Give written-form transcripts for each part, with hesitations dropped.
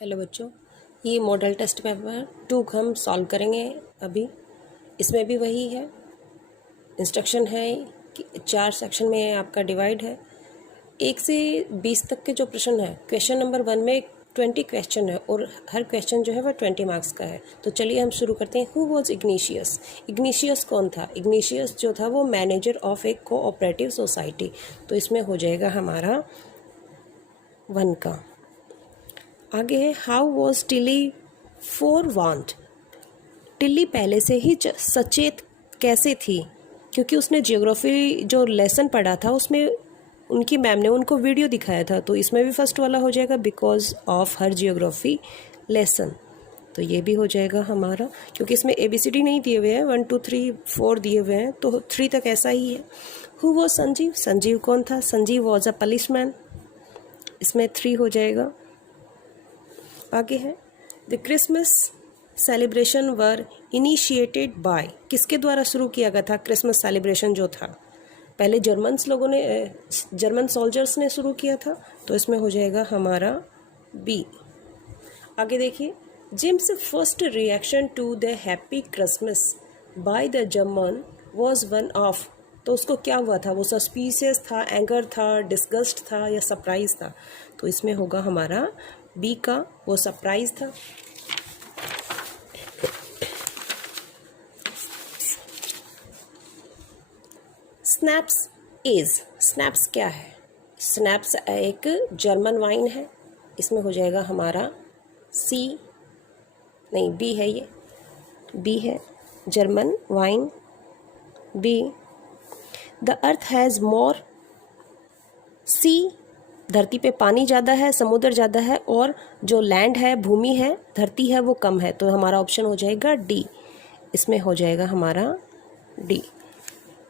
Hello बच्चों, ये model test paper 2 हम सॉल्व करेंगे अभी। इसमें भी वही है, इंस्ट्रक्शन है कि 4 सेक्शन में आपका डिवाइड है। 1 से 20 तक के जो प्रश्न है, क्वेश्चन नंबर 1 में 20 क्वेश्चन है और हर क्वेश्चन जो है वह 20 मार्क्स का है। तो चलिए हम शुरू करते हैं। Who was igneous? इग्निशियस कौन था? इग्निशियस जो था वो manager of A cooperative society. तो इसमें हो जाएगा हमारा 1 का। आगे है हाउ वॉज टिली फोरवार्न्ड? टिल्ली पहले से ही सचेत कैसे थी? क्योंकि उसने जियोग्राफी जो लेसन पढ़ा था उसमें उनकी मैम ने उनको वीडियो दिखाया था। तो इसमें भी फर्स्ट वाला हो जाएगा because of her geography lesson. तो ये भी हो जाएगा हमारा, क्योंकि इसमें ABCD नहीं दिए हुए हैं, 1 2 3 4 दिए हुए हैं, तो 3 तक ऐसा ही है। Who was Sanjeev? संजीव कौन था? Sanjeev was a policeman. इसमें 3 हो जाएगा। आगे है the Christmas celebration were initiated by? किसके द्वारा शुरू किया गया था क्रिसमस सेलिब्रेशन जो था? पहले जर्मन सोल्जर्स ने शुरू किया था। तो इसमें हो जाएगा हमारा B। आगे देखिए, Jim's first reaction to the happy Christmas by the German was one of? तो उसको क्या हुआ था? वो सस्पिशियस था, एंगर था, डिस्गस्ट था या सरप्राइज था? तो इसमें होगा हमारा B का, वो सरप्राइज था। स्नैप्स क्या है? स्नैप्स एक जर्मन वाइन है। इसमें हो जाएगा हमारा B है, ये B है, German wine B। The earth has more sea? धरती पे पानी ज़्यादा है, समुद्र ज़्यादा है, और जो लैंड है, भूमि है, धरती है, वो कम है। तो हमारा ऑप्शन हो जाएगा D। इसमें हो जाएगा हमारा D।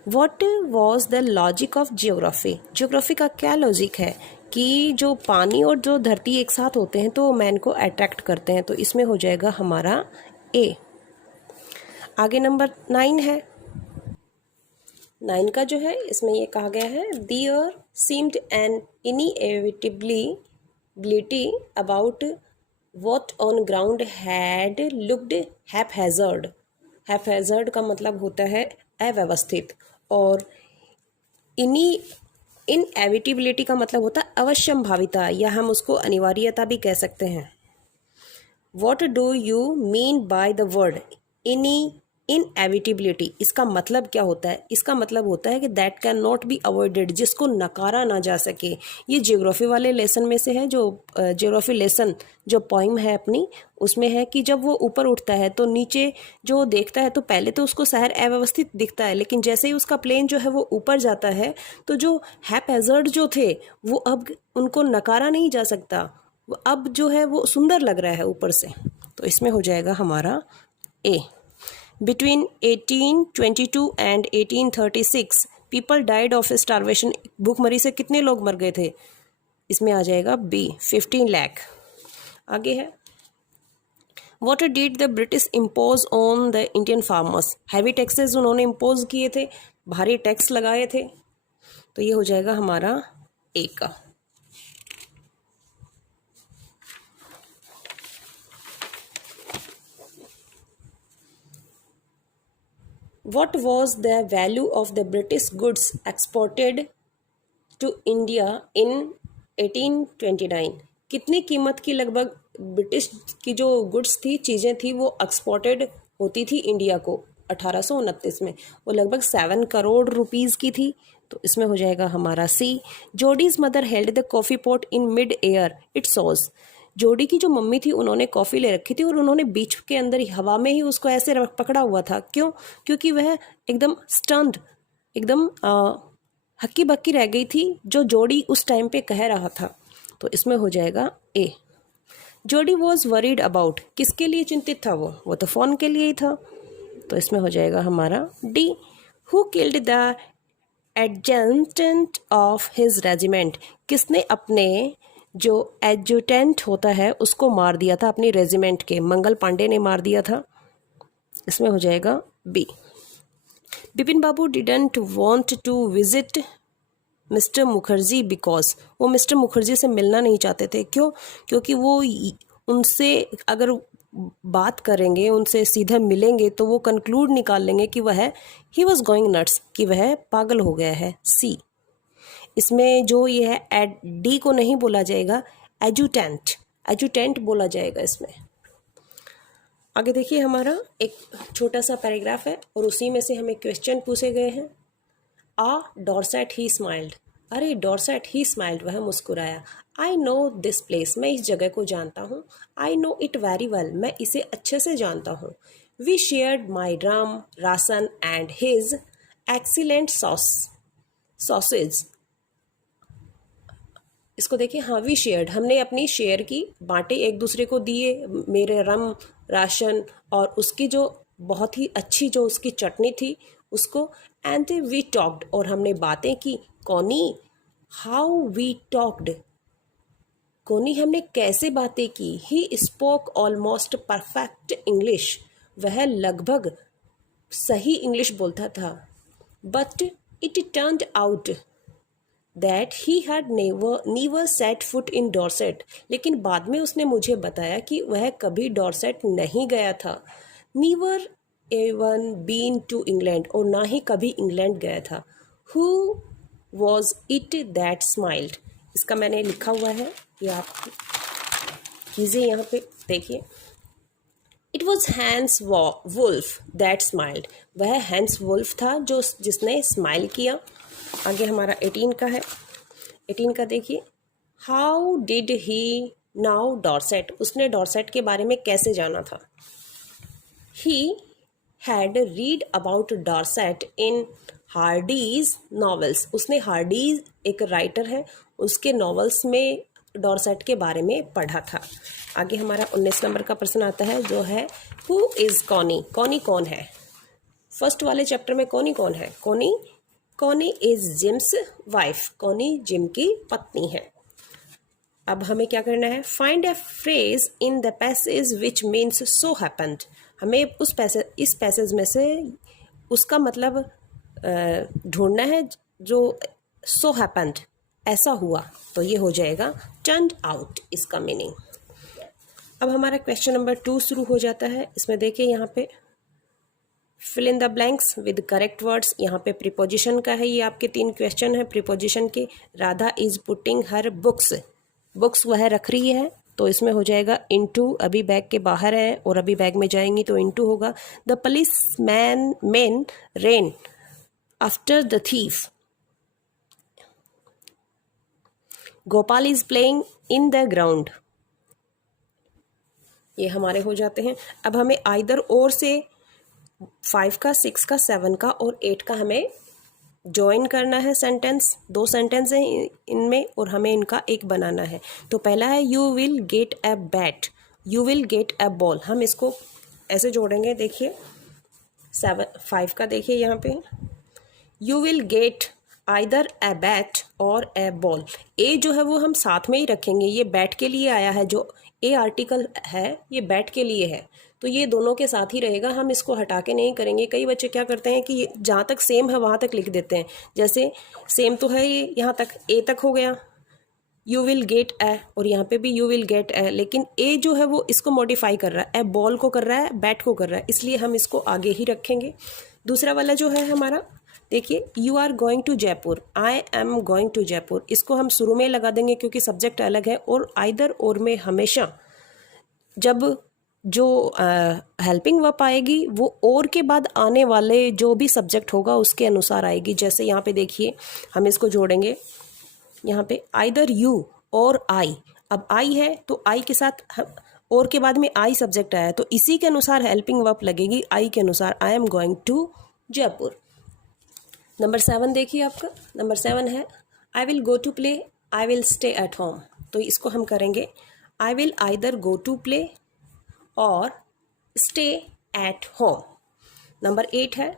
What was the logic of geography? Geography का क्या लॉजिक है कि जो पानी और जो धरती एक साथ होते हैं तो मैन को अट्रैक्ट करते हैं। तो इसमें हो जाएगा हमारा A। आगे नंबर 9 है। 9 का जो है इसमें ये कहा गया है the earth seemed an inevitability about what on ground had looked haphazard। haphazard का मतलब होता है अव्यवस्थित, और इनएविटेबिलिटी का मतलब होता है अवश्यंभाविता, या हम उसको अनिवार्यता भी कह सकते हैं। What do you mean by the word inevitability? इसका मतलब क्या होता है? इसका मतलब होता है कि that can not be avoided, जिसको नकारा ना जा सके। ये जियोग्राफी वाले लेसन में से है, जो जियोग्राफी लेसन जो पोइम है अपनी, उसमें है कि जब वो ऊपर उठता है तो नीचे जो देखता है तो पहले तो उसको शहर अव्यवस्थित दिखता है, लेकिन जैसे ही उसका प्लेन जो है वो ऊपर जाता है तो जो हैपहैज़र्ड जो थे वो अब उनको नकारा नहीं जा सकता, अब जो है वो सुंदर लग रहा है ऊपर से। तो इसमें हो जाएगा हमारा A। Between 1822 and 1836 people died of starvation। भूखमरी से कितने लोग मर गए थे? इसमें आ जाएगा B, 15 लाख। आगे है What did the British impose on the Indian farmers? Heavy taxes उन्होंने इम्पोज किए थे, भारी टैक्स लगाए थे। तो ये हो जाएगा हमारा A का। What was the value of the British goods exported to India in 1829? कितनी कीमत की लगभग ब्रिटिश की जो गुड्स थी, चीज़ें थी, वो एक्सपोर्टेड होती थी इंडिया को 1829 में? वो लगभग 7 करोड़ रुपीज़ की थी। तो इसमें हो जाएगा हमारा C। Jodie's mother held the coffee pot in mid air it saws. Jodie की जो मम्मी थी उन्होंने कॉफ़ी ले रखी थी और उन्होंने बीच के अंदर हवा में ही उसको ऐसे पकड़ा हुआ था। क्यों? क्योंकि वह एकदम स्टन्ड, एकदम हक्की बक्की रह गई थी जो जोडी उस टाइम पे कह रहा था। तो इसमें हो जाएगा A। जोडी वॉज वरीड अबाउट? किसके लिए चिंतित था वो तो फ़ोन के लिए ही था। तो इसमें हो जाएगा हमारा D। Who killed the adjutant of his regiment? किसने अपने जो एडजुटेंट होता है उसको मार दिया था अपनी रेजिमेंट के? मंगल पांडे ने मार दिया था। इसमें हो जाएगा B। Bipin babu didn't want to visit mister Mukherjee because? वो मिस्टर मुखर्जी से मिलना नहीं चाहते थे। क्यों? क्योंकि वो उनसे अगर बात करेंगे, उनसे सीधे मिलेंगे तो वो कंक्लूड निकाल लेंगे कि वह ही वॉज गोइंग नट्स, कि वह पागल हो गया है। सी, इसमें जो ये है एड डी को नहीं बोला जाएगा, एजुटेंट, एजुटेंट बोला जाएगा इसमें। आगे देखिए, हमारा एक छोटा सा पैराग्राफ है और उसी में से हमें क्वेश्चन पूछे गए हैं। आ डॉर्सेट ही स्माइल्ड, अरे डॉर्सेट ही स्माइल्ड, वह मुस्कुराया। आई नो दिस प्लेस, मैं इस जगह को जानता हूँ। I know it very well, मैं इसे अच्छे से जानता हूँ। We shared my rum, ration and his excellent sausage. इसको देखिए, हाँ, वी शेयर्ड, हमने अपनी शेयर की, बांटे, एक दूसरे को दिए, मेरे रम, राशन और उसकी जो बहुत ही अच्छी जो उसकी चटनी थी उसको। एंड वी टॉक्ड, और हमने बातें की। कौनी, हाउ वी टॉक्ड, कोनी हमने कैसे बातें की। He spoke almost perfect English, वह लगभग सही इंग्लिश बोलता था। But it turned out that he had never set foot in Dorset, लेकिन बाद में उसने मुझे बताया कि वह कभी डॉर्सेट नहीं गया था। नीवर एवन बीन टू इंग्लैंड, और ना ही कभी इंग्लैंड गया था। Who was it that smiled, इसका मैंने लिखा हुआ है, ये आप कीजिए, यहाँ पे देखिए। It was Hans Wolf that smiled, वह हैंस वुल्फ था जो जिसने स्माइल किया। आगे हमारा 18 का है। 18 का देखिए, how did he now Dorset, उसने डॉर्सेट के बारे में कैसे जाना था। He had read about Dorset in Hardy's novels, उसने हार्डीज एक राइटर है, उसके नॉवेल्स में डॉर्सेट के बारे में पढ़ा था। आगे हमारा 19 नंबर का प्रश्न आता है जो है हु इज़ कॉनी, कॉनी कौन है। फर्स्ट वाले चैप्टर में कॉनी कौन है। Connie is Jim's wife, Connie Jim की पत्नी है। अब हमें क्या करना है, find a phrase in the passage which means so happened, हमें इस पैसेज में से उसका मतलब ढूंढना है जो सो हैपेंड, ऐसा हुआ, तो ये हो जाएगा टर्न्ड आउट, इसका मीनिंग। अब हमारा क्वेश्चन नंबर 2 शुरू हो जाता है। इसमें देखिए, यहाँ पे fill in the blanks with correct words, यहाँ पे प्रीपोजिशन का है, ये आपके 3 क्वेश्चन है प्रीपोजिशन के। Radha is putting her books, books वह रख रही है, तो इसमें हो जाएगा इनटू, अभी बैग के बाहर है और अभी बैग में जाएंगी तो इनटू होगा। The police man rain after the thief, Gopal is playing in the ground, ये हमारे हो जाते हैं। अब हमें आइदर और से 5 का, 6 का, 7 का और 8 का हमें ज्वाइन करना है सेंटेंस। 2 सेंटेंस हैं इनमें और हमें इनका एक बनाना है। तो पहला है you will get a bat, you will get a ball, हम इसको ऐसे जोड़ेंगे। देखिए 5 का देखिए, यहाँ पे you will get either a bat और अ बॉल, ए जो है वो हम साथ में ही रखेंगे, ये बैट के लिए आया है, जो ए आर्टिकल है ये बैट के लिए है, तो ये दोनों के साथ ही रहेगा, हम इसको हटा के नहीं करेंगे। कई बच्चे क्या करते हैं कि जहाँ तक सेम है वहाँ तक लिख देते हैं, जैसे सेम तो है ये, यहाँ तक ए तक हो गया, यू विल गेट ए, और यहाँ पे भी यू विल गेट ए, लेकिन ए जो है वो इसको मॉडिफाई कर रहा है, ए बॉल को कर रहा है, बैट को कर रहा है, इसलिए हम इसको आगे ही रखेंगे। दूसरा वाला जो है हमारा, देखिए you are going to Jaipur, I am going to Jaipur, इसको हम शुरू में लगा देंगे क्योंकि सब्जेक्ट अलग है, और आइदर और में हमेशा जब जो हेल्पिंग वर्ब आएगी वो और के बाद आने वाले जो भी सब्जेक्ट होगा उसके अनुसार आएगी। जैसे यहाँ पे देखिए हम इसको जोड़ेंगे, यहाँ पे आइदर यू और आई, अब आई है तो आई के साथ और के बाद में आई सब्जेक्ट आया, तो इसी के अनुसार हेल्पिंग वर्ब लगेगी, आई के अनुसार, I am going to Jaipur. Number 7 देखिए आपका, नंबर 7 है I will go to play, I will stay at home, तो इसको हम करेंगे I will either go to play और स्टे एट होम। नंबर 8 है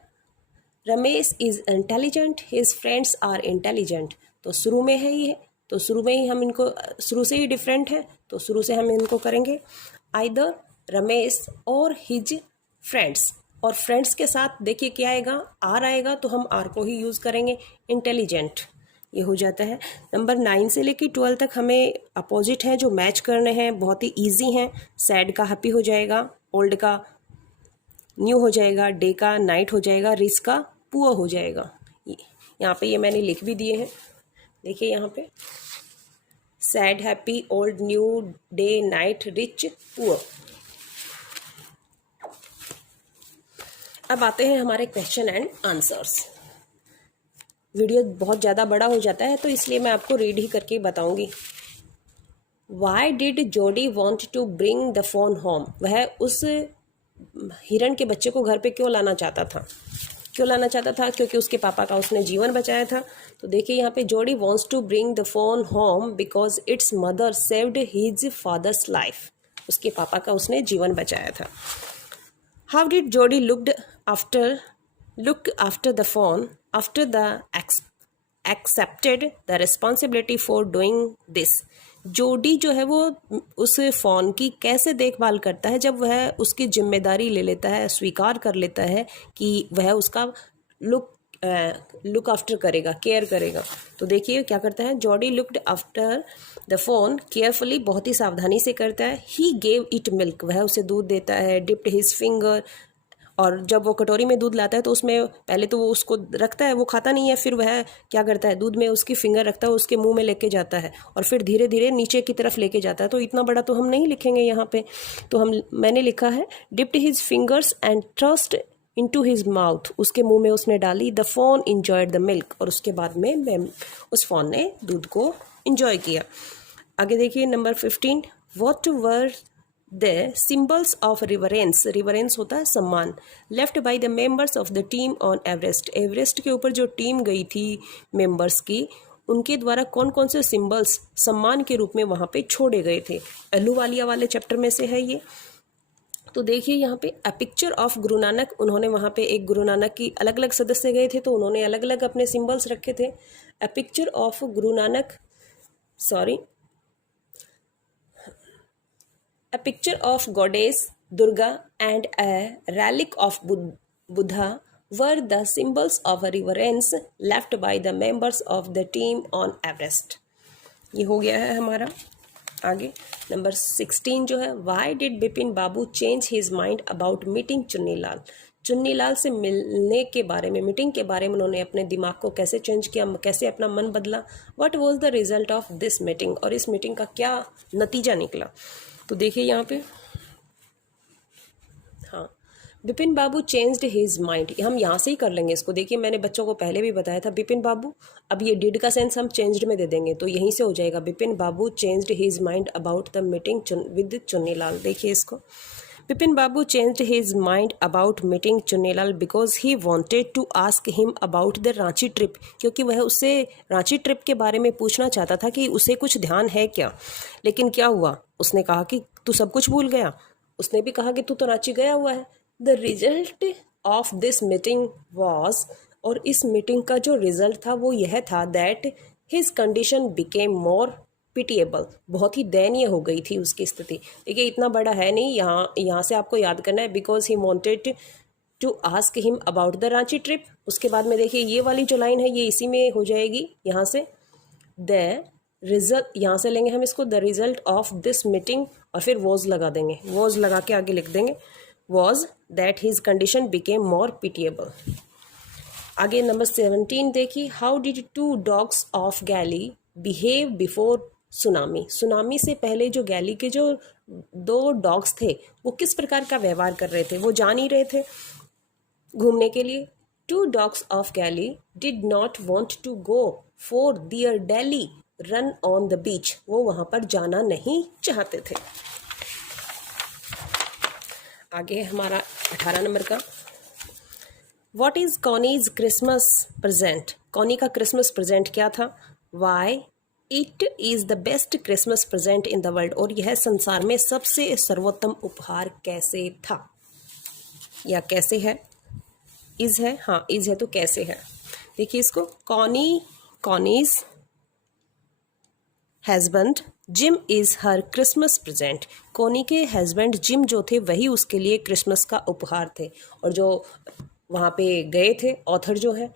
Ramesh is intelligent, his friends are intelligent, तो शुरू में है ये, तो शुरू में ही हम इनको, शुरू से ही डिफरेंट है तो शुरू से हम इनको करेंगे आइदर रमेश और हिज फ्रेंड्स, और फ्रेंड्स के साथ देखिए क्या आएगा, आर आएगा, तो हम आर को ही यूज़ करेंगे। इंटेलिजेंट, ये हो जाता है। नंबर 9 से लेके 12 तक हमें अपोजिट हैं जो मैच करने हैं, बहुत ही ईजी हैं। सैड का हैप्पी हो जाएगा, ओल्ड का न्यू हो जाएगा, डे का नाइट हो जाएगा, रिच का पुअर हो जाएगा। यहाँ पे ये मैंने लिख भी दिए हैं, देखिए यहाँ पे sad, happy, old, new, day, night, rich, poor. अब आते हैं हमारे क्वेश्चन एंड आंसर्स। वीडियो बहुत ज़्यादा बड़ा हो जाता है तो इसलिए मैं आपको रीड ही करके बताऊंगी। Why did Jody want to bring the fawn home? वह उस हिरण के बच्चे को घर पे क्यों लाना चाहता था? क्यों लाना चाहता था? क्योंकि उसके पापा का उसने जीवन बचाया था। तो देखिए यहाँ पे Jody wants to bring the fawn home because its mother saved his father's life. उसके पापा का उसने जीवन बचाया था। How did Jody look after the phone after the accepted the responsibility for doing this? जोडी जो है वो उस फ़ोन की कैसे देखभाल करता है जब वह उसकी जिम्मेदारी ले लेता है, स्वीकार कर लेता है कि वह उसका लुक आफ्टर करेगा, केयर करेगा। तो देखिए क्या करता है, जोडी looked after the phone carefully, बहुत ही सावधानी से करता है। ही गेव इट मिल्क, वह उसे दूध देता है। डिप्ड हिज फिंगर, और जब वो कटोरी में दूध लाता है तो उसमें पहले तो वो उसको रखता है, वो खाता नहीं है, फिर वह क्या करता है, दूध में उसकी फिंगर रखता है, उसके मुंह में लेके जाता है और फिर धीरे धीरे नीचे की तरफ लेके जाता है। तो इतना बड़ा तो हम नहीं लिखेंगे यहाँ पे, तो मैंने लिखा है dipped his fingers and thrust into his mouth, उसके मुंह में उसने डाली। The phone enjoyed the milk, और उसके बाद में उस फोन ने दूध को इंजॉय किया। आगे देखिए number 15, what were the symbols of reverence? Reverence होता है सम्मान। Left by the members of the team on Everest, Everest के ऊपर जो टीम गई थी मेंबर्स की, उनके द्वारा कौन कौन से सिंबल्स सम्मान के रूप में वहाँ पे छोड़े गए थे? अहलूवालिया वाले चैप्टर में से है ये। तो देखिए यहाँ पे a picture of Guru Nanak, उन्होंने वहाँ पे एक गुरु नानक की अलग अलग सदस्य गए थे तो उन्होंने अलग अलग अपने सिंबल्स रखे थे। A picture of Guru Nanak, sorry, a picture of goddess Durga and a relic of Buddha were the symbols of reverence left by the members of the team on Everest। ये हो गया है हमारा। आगे नंबर 16 जो है, why did Bipin Babu change his mind about meeting Chunnilal? Chunnilal से मिलने के बारे में, मीटिंग के बारे में उन्होंने अपने दिमाग को कैसे चेंज किया, कैसे अपना मन बदला? What was the result of this meeting, और इस मीटिंग का क्या नतीजा निकला? तो देखिए यहाँ पे, हाँ, Bipin Babu changed his mind, हम यहाँ से ही कर लेंगे इसको। देखिए मैंने बच्चों को पहले भी बताया था बिपिन बाबू, अब ये डिड का सेंस हम चेंज्ड में दे देंगे तो यहीं से हो जाएगा। Bipin Babu changed his mind about the meeting with Chunnilal. देखिए इसको, Bipin Babu changed his mind about meeting Chunnilal because he wanted to ask him about the Ranchi trip, क्योंकि वह उससे रांची ट्रिप के बारे में पूछना चाहता था कि उसे कुछ ध्यान है क्या। लेकिन क्या हुआ, उसने कहा कि तू सब कुछ भूल गया। उसने भी कहा कि तू तो रांची गया हुआ है। The result of this meeting was, और इस मीटिंग का जो रिजल्ट था वो यह था that his condition became more pitiable, बहुत ही दयनीय हो गई थी उसकी स्थिति। देखिए इतना बड़ा है नहीं, यहाँ से आपको याद करना है, because he wanted to ask him about the Ranchi trip. उसके बाद में देखिए ये वाली जो लाइन है ये इसी में हो जाएगी, यहाँ से द रिजल्ट, यहाँ से लेंगे हम इसको, the result of this meeting, और फिर वॉज लगा देंगे, वॉज लगा के आगे लिख देंगे was that his condition became more pitiable. आगे नंबर 17 देखिए, how did two dogs of Galle behave before tsunami? Tsunami से पहले जो गैली के जो दो डॉग्स थे वो किस प्रकार का व्यवहार कर रहे थे? वो जा नहीं रहे थे घूमने के लिए। Two dogs of Galle did not want to go for their daily run on the beach, वो वहां पर जाना नहीं चाहते थे। आगे हमारा 18 नंबर का, what is Connie's Christmas present? Connie का क्रिसमस प्रेजेंट क्या था? Why it is the best Christmas present in the world, और यह संसार में सबसे सर्वोत्तम उपहार कैसे था या कैसे है? इज है, हाँ इज है तो कैसे है? देखिए इसको, Connie's husband Jim is her Christmas present. Connie के हस्बैंड जिम जो थे वही उसके लिए क्रिसमस का उपहार थे। और जो वहाँ पे गए थे ऑथर जो है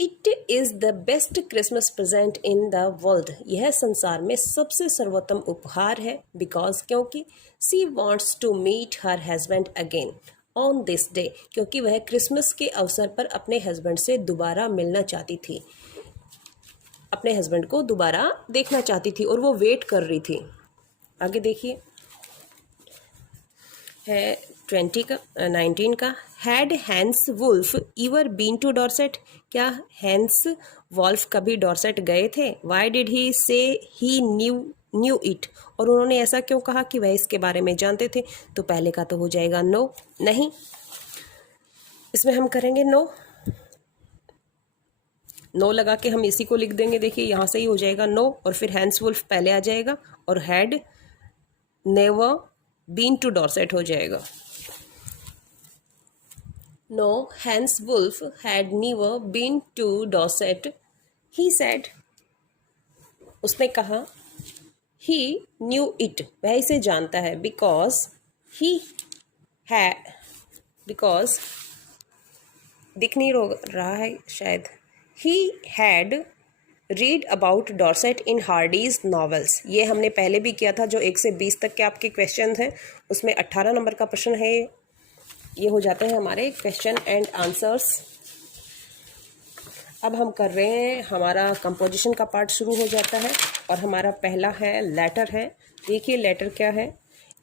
it is the best Christmas present in the world. यह संसार में सबसे सर्वोत्तम उपहार है। बिकॉज क्योंकि she wants to meet her husband again on this day, क्योंकि वह क्रिसमस के अवसर पर अपने हस्बैंड से दोबारा मिलना चाहती थी, अपने हस्बैंड को दोबारा देखना चाहती थी और वो वेट कर रही थी। आगे देखिए है 20 का 19 का। Had Hans Wolf ever been to Dorset? क्या हैंस वॉल्फ कभी डॉर्सेट गए थे? वाई डिड ही से ही न्यू इट? और उन्होंने ऐसा क्यों कहा कि वह इसके बारे में जानते थे? तो पहले का तो हो जाएगा नो, नहीं। इसमें हम करेंगे नो, नो लगा के हम इसी को लिख देंगे। देखिए यहाँ से ही हो जाएगा नो, और फिर हैंस वुल्फ पहले आ जाएगा और had never been to Dorset हो जाएगा। No, Hans Wolf had never been to Dorset. He said, उसने कहा, ही न्यू इट, वह इसे जानता है। बिकॉज ही है, बिकॉज दिख नहीं रहा है शायद। He had read about Dorset in Hardy's novels. ये हमने पहले भी किया था, जो 1 से 20 तक के आपके क्वेश्चन हैं उसमें 18 नंबर का प्रश्न है। ये हो जाते हैं हमारे क्वेश्चन एंड आंसर्स। अब हम कर रहे हैं, हमारा कंपोजिशन का पार्ट शुरू हो जाता है और हमारा पहला है लेटर है। देखिए लेटर क्या है।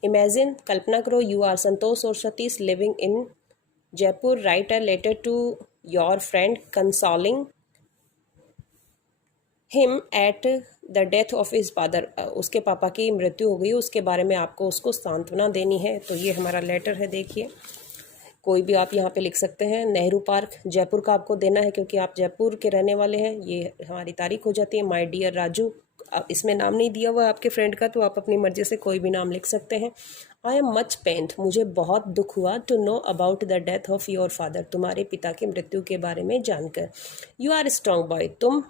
इमेजिन, कल्पना करो, यू आर संतोष और Satish living in Jaipur. Write a letter to your friend consoling him at the death of his father. उसके पापा की मृत्यु हो गई, उसके बारे में आपको उसको सांत्वना देनी है। तो ये हमारा लेटर है। देखिए कोई भी आप यहाँ पे लिख सकते हैं। नेहरू पार्क जयपुर का आपको देना है, क्योंकि आप जयपुर के रहने वाले हैं। ये हमारी तारीख हो जाती है। माय डियर राजू, इसमें नाम नहीं दिया हुआ आपके फ्रेंड का, तो आप अपनी मर्जी से कोई भी नाम लिख सकते हैं। आई एम मच पेन्ड, मुझे बहुत दुख हुआ, to know about the death of your father, तुम्हारे पिता की मृत्यु के बारे में जानकर। यू आर स्ट्रॉन्ग बॉय, तुम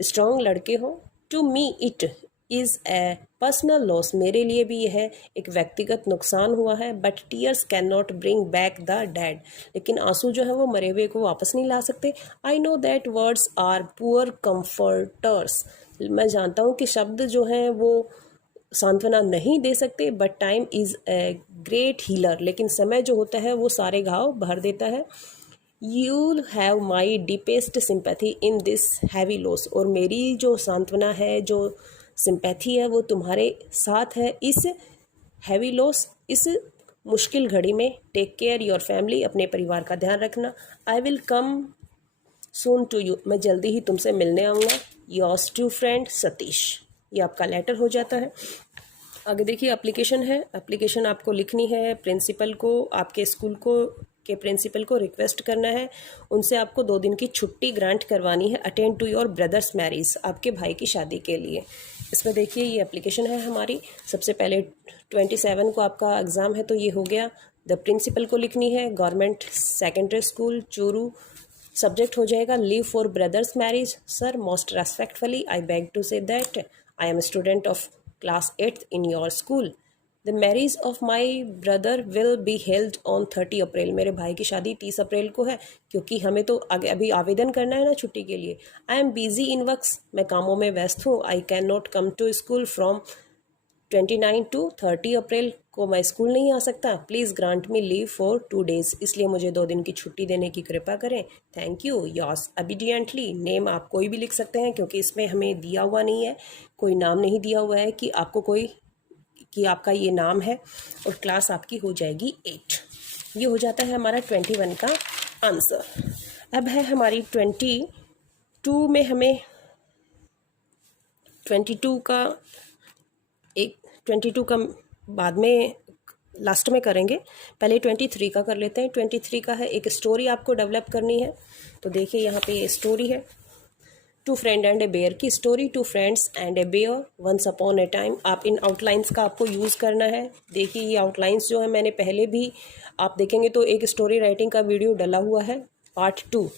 स्ट्रॉन्ग लड़के हो। To me it is a personal loss, मेरे लिए भी यह एक व्यक्तिगत नुकसान हुआ है। But tears can not bring back the dad, लेकिन आंसू जो है वो मरे हुए को वापस नहीं ला सकते। I know that words are poor comforters, मैं जानता हूँ कि शब्द जो हैं वो सांत्वना नहीं दे सकते। But time is a great healer, लेकिन समय जो होता है वो सारे घाव भर देता है। You'll have my deepest sympathy in this heavy loss, और मेरी जो सांत्वना है, जो सिंपैथी है, वो तुम्हारे साथ है इस हैवी लॉस, इस मुश्किल घड़ी में। टेक केयर योर फैमिली, अपने परिवार का ध्यान रखना। I will come soon to you, मैं जल्दी ही तुमसे मिलने आऊँगा। Yours true friend Satish. ये आपका लेटर हो जाता है। आगे देखिए एप्लीकेशन है। एप्लीकेशन आपको लिखनी है प्रिंसिपल को, आपके स्कूल को के प्रिंसिपल को रिक्वेस्ट करना है, उनसे आपको 2 दिन की छुट्टी ग्रांट करवानी है। Attend to your brother's marriage, आपके भाई की शादी के लिए। इसमें देखिए ये एप्लीकेशन है हमारी। सबसे पहले 27 को आपका एग्ज़ाम है, तो ये हो गया। द प्रिंसिपल को लिखनी है government secondary school Churu. Subject हो जाएगा leave for brother's marriage. Sir most respectfully I beg to say that I am student of class 8th in your school. The marriage of my brother will be held on 30 April, मेरे भाई की शादी 30 April को है, क्योंकि हमें तो आगे अभी आवेदन करना है ना छुट्टी के लिए। I am busy in works, मैं कामों में व्यस्त हूँ। I can not come to school from 29 to 30 April को मैं स्कूल नहीं आ सकता। Please grant me leave for 2 days, इसलिए मुझे 2 दिन की छुट्टी देने की कृपा करें। Thank you, yours obediently. Name आप कोई भी लिख सकते हैं, क्योंकि इसमें हमें दिया हुआ नहीं है, कोई नाम नहीं दिया हुआ है कि आपको कोई कि आपका ये नाम है। और क्लास आपकी हो जाएगी 8। ये हो जाता है हमारा 21 का आंसर। अब है हमारी 22 में, हमें 22 का 22 का बाद में लास्ट में करेंगे। पहले 23 का कर लेते हैं। 23 का है एक स्टोरी आपको डेवलप करनी है। तो देखिए यहाँ पे ये स्टोरी है, two friend and a bear की story. Two friends and a bear once upon a time. आप इन आउटलाइंस का आपको यूज़ करना है। देखिए ये आउटलाइंस जो है मैंने पहले भी, आप देखेंगे तो एक स्टोरी राइटिंग का वीडियो डला हुआ है पार्ट 2,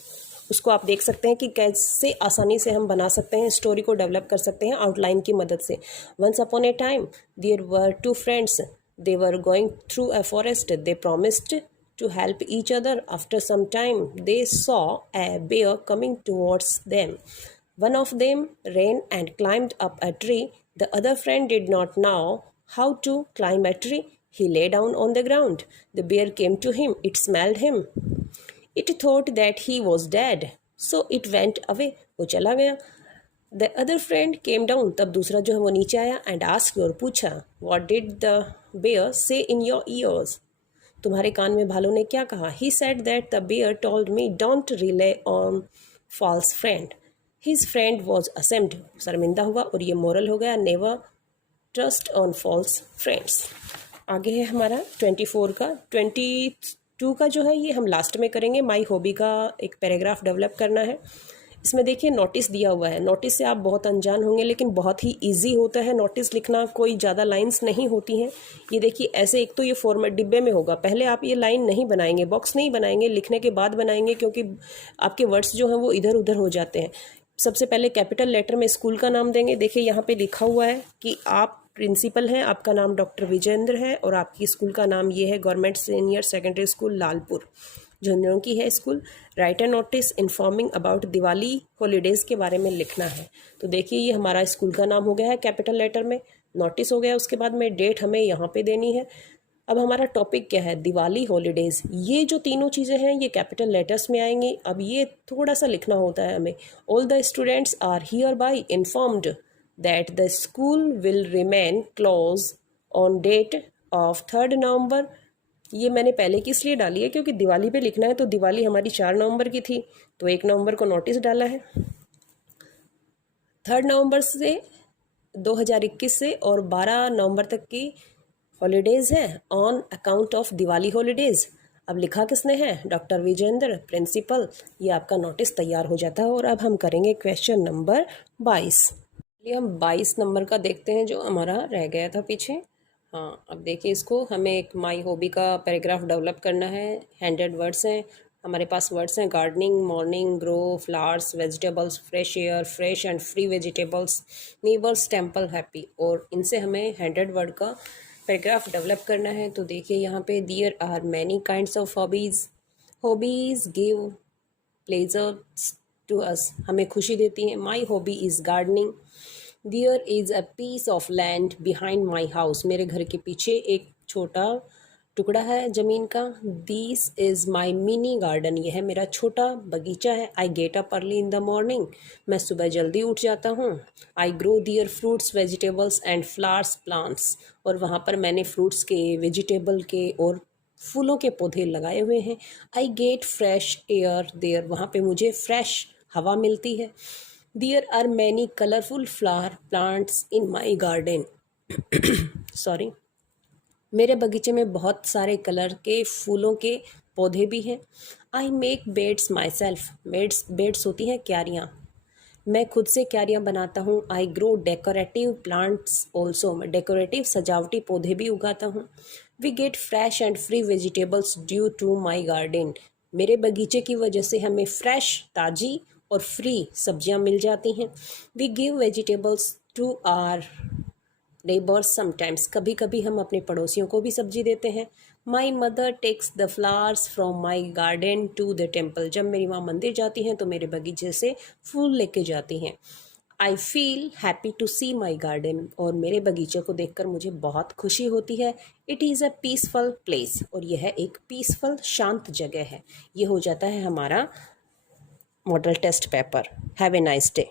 उसको आप देख सकते हैं कि कैसे आसानी से हम बना सकते हैं, स्टोरी को डेवलप कर सकते हैं आउटलाइन की मदद से। Once upon a time there were 2 friends, they were going through a forest, they promised to help each other. After some time, they saw a bear coming towards them. One of them ran and climbed up a tree. The other friend did not know how to climb a tree. He lay down on the ground. The bear came to him. It smelled him. It thought that he was dead, so it went away. वो चला गया. The other friend came down. तब दूसरा जो है वो नीचे आया and asked और पूछा, What did the bear say in your ears? तुम्हारे कान में भालू ने क्या कहा? He said that the bear told me don't rely on false friend. His friend was ashamed. शर्मिंदा हुआ और ये मोरल हो गया, never trust on false friends. आगे है हमारा 24 का. 22 का जो है ये हम लास्ट में करेंगे. माई हॉबी का एक पैराग्राफ डेवलप करना है. इसमें देखिए नोटिस दिया हुआ है. नोटिस से आप बहुत अनजान होंगे लेकिन बहुत ही इजी होता है नोटिस लिखना. कोई ज़्यादा लाइंस नहीं होती हैं. ये देखिए ऐसे एक तो ये फॉर्मेट डिब्बे में होगा. पहले आप ये लाइन नहीं बनाएंगे, बॉक्स नहीं बनाएंगे, लिखने के बाद बनाएंगे क्योंकि आपके वर्ड्स जो हैं वो इधर उधर हो जाते हैं. सबसे पहले कैपिटल लेटर में स्कूल का नाम देंगे. देखिए यहाँ पे लिखा हुआ है कि आप प्रिंसिपल हैं, आपका नाम डॉक्टर विजेंद्र है और आपकी स्कूल का नाम ये है government senior secondary school Lalpur, Jhunjhunu की है school. Right A notice informing about Diwali holidays के बारे में लिखना है. तो देखिए ये हमारा स्कूल का नाम हो गया है कैपिटल लेटर में. नोटिस हो गया. उसके बाद में डेट हमें यहाँ पे देनी है. अब हमारा टॉपिक क्या है? दिवाली हॉलीडेज़. ये जो तीनों चीज़ें हैं ये कैपिटल लेटर्स में आएंगी. अब ये थोड़ा सा लिखना होता है हमें. All the students are hereby informed that the school will remain closed on date of 3rd November. ये मैंने पहले की इसलिए डाली है क्योंकि दिवाली पे लिखना है. तो दिवाली हमारी 4 नवंबर की थी तो 1 नवंबर को नोटिस डाला है. 3rd नवंबर से 2021 से और 12 नवंबर तक की हॉलीडेज़ हैं on account of Diwali holidays. अब लिखा किसने है? Doctor Vijendra, principal. ये आपका नोटिस तैयार हो जाता है. और अब हम करेंगे क्वेश्चन नंबर 22. ये हम 22 नंबर का देखते हैं जो हमारा रह गया था पीछे. हाँ अब देखिए इसको हमें एक माई हॉबी का पैराग्राफ डेवलप करना है. 100 वर्ड्स हैं हमारे पास. वर्ड्स हैं gardening, morning, grow, flowers, vegetables, fresh air, fresh and free vegetables, neighbours, temple, happy. और इनसे हमें 100 वर्ड का पैराग्राफ डेवलप करना है. तो देखिए यहाँ पे there are many kinds of hobbies. Hobbies give pleasures to us. हमें खुशी देती हैं. My hobby is gardening. There is a piece of land behind my house. मेरे घर के पीछे एक छोटा टुकड़ा है ज़मीन का. This is my mini garden. यह है मेरा छोटा बगीचा है. I get up early in the morning. मैं सुबह जल्दी उठ जाता हूँ. I grow there fruits, vegetables and flowers plants. और वहाँ पर मैंने फ्रूट्स के, वेजिटेबल के और फूलों के पौधे लगाए हुए हैं. I get fresh air there. वहाँ पे मुझे फ्रेश हवा मिलती है. There are many colorful flower plants in my garden. Sorry. मेरे बगीचे में बहुत सारे कलर के फूलों के पौधे भी हैं. I make beds myself. Beds होती हैं क्यारियाँ. मैं खुद से क्यारियाँ बनाता हूँ. I grow decorative plants also. मैं डेकोरेटिव सजावटी पौधे भी उगाता हूँ. We get fresh and free vegetables due to my garden. मेरे बगीचे की वजह से हमें फ्रेश, ताज़ी और फ्री सब्जियां मिल जाती हैं. We give vegetables to our neighbours sometimes. कभी कभी हम अपने पड़ोसियों को भी सब्जी देते हैं. My mother takes the flowers from my garden to the temple. जब मेरी माँ मंदिर जाती हैं तो मेरे बगीचे से फूल लेके जाती हैं. I feel happy to see my garden. और मेरे बगीचे को देखकर मुझे बहुत खुशी होती है. It is a peaceful place. और यह एक पीसफुल शांत जगह है. ये हो जाता है हमारा model test paper. Have a nice day.